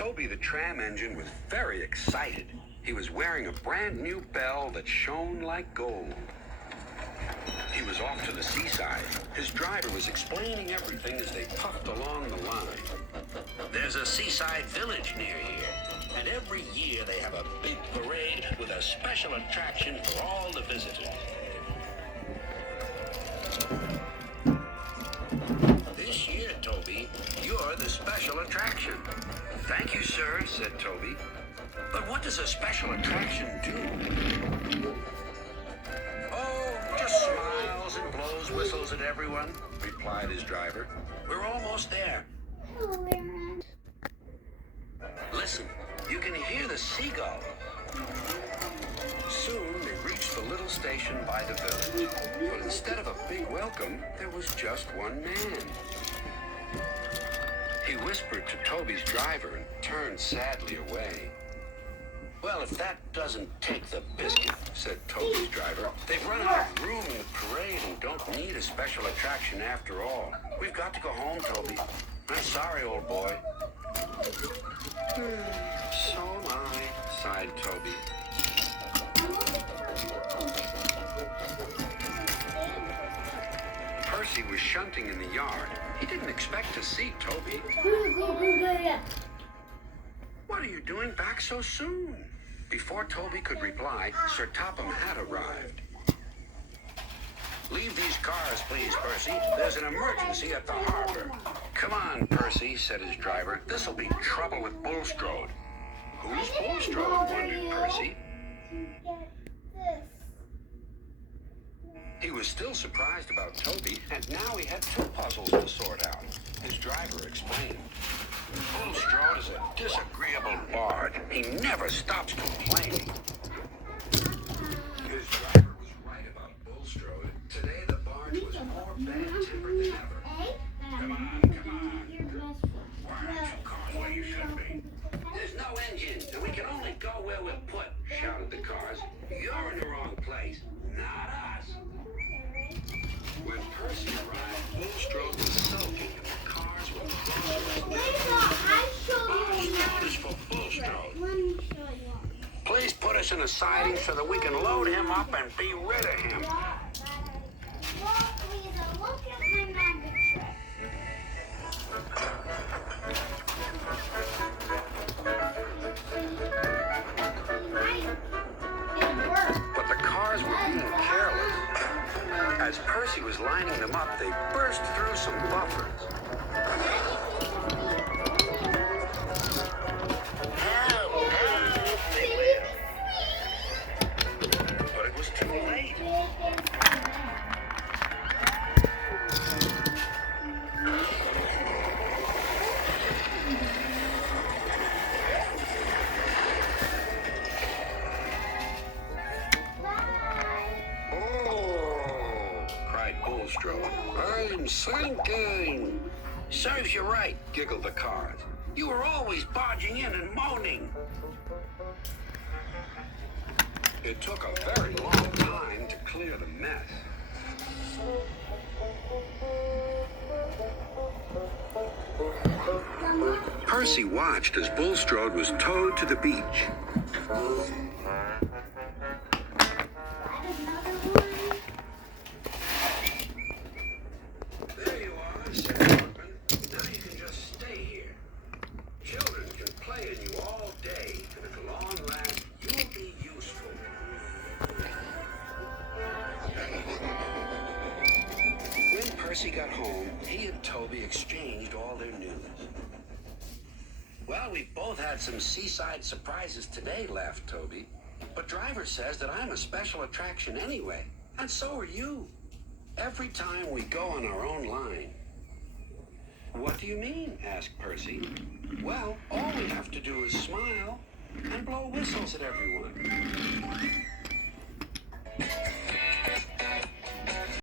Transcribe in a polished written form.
Toby the tram engine was very excited. He was wearing a brand new bell that shone like gold. He was off to the seaside. His driver was explaining everything as they puffed along the line. There's a seaside village near here, and every year they have a big parade with a special attraction for all the visitors. This year, Toby, you're the special attraction. Thank you, sir, said Toby. But what does a special attraction do? Oh, just smiles and blows whistles at everyone, replied his driver. We're almost there. Listen, you can hear the seagull. Soon they reached the little station by the village. But instead of a big welcome, there was just one man. He whispered to Toby's driver and turned sadly away. Well, if that doesn't take the biscuit, said Toby's driver. They've run out of room in the parade and don't need a special attraction after all. We've got to go home, Toby. I'm sorry, old boy. So am I, sighed Toby. Percy was shunting in the yard. He didn't expect to see Toby. What are you doing back so soon? Before Toby could reply, Sir Topham had arrived. Leave these cars, please, Percy. There's an emergency at the harbor. Come on, Percy, said his driver. This'll be trouble with Bulstrode. Who's Bulstrode? Wondered Percy. He was still surprised about Toby, and now he had two puzzles to sort out. His driver explained. Bulstrode is a disagreeable bard. He never stops complaining. His driver was right about Bulstrode. Today the bard was more bad-tempered than ever. Come on. Why aren't you cars where you should be? There's no engine, and we can only go where we're put, shouted the cars. You're in the wrong place, not us. When Percy arrived, Bulstrode was sulking, and the cars were closing. Bulstrode is for Bulstrode. Please put us in a siding so that we can load him up and be rid of him. But the cars were being careless. As Percy was lining them up, they burst through some buffers. Help! They wailed. But it was too late. Bulstrode. I'm sinking. Serves you right, giggled the cars. You were always barging in and moaning. It took a very long time to clear the mess. Percy watched as Bulstrode was towed to the beach. Percy got home, he and Toby exchanged all their news. Well, we both had some seaside surprises today, laughed Toby. But Driver says that I'm a special attraction anyway, and so are you. Every time we go on our own line. What do you mean? Asked Percy. Well, all we have to do is smile and blow whistles at everyone.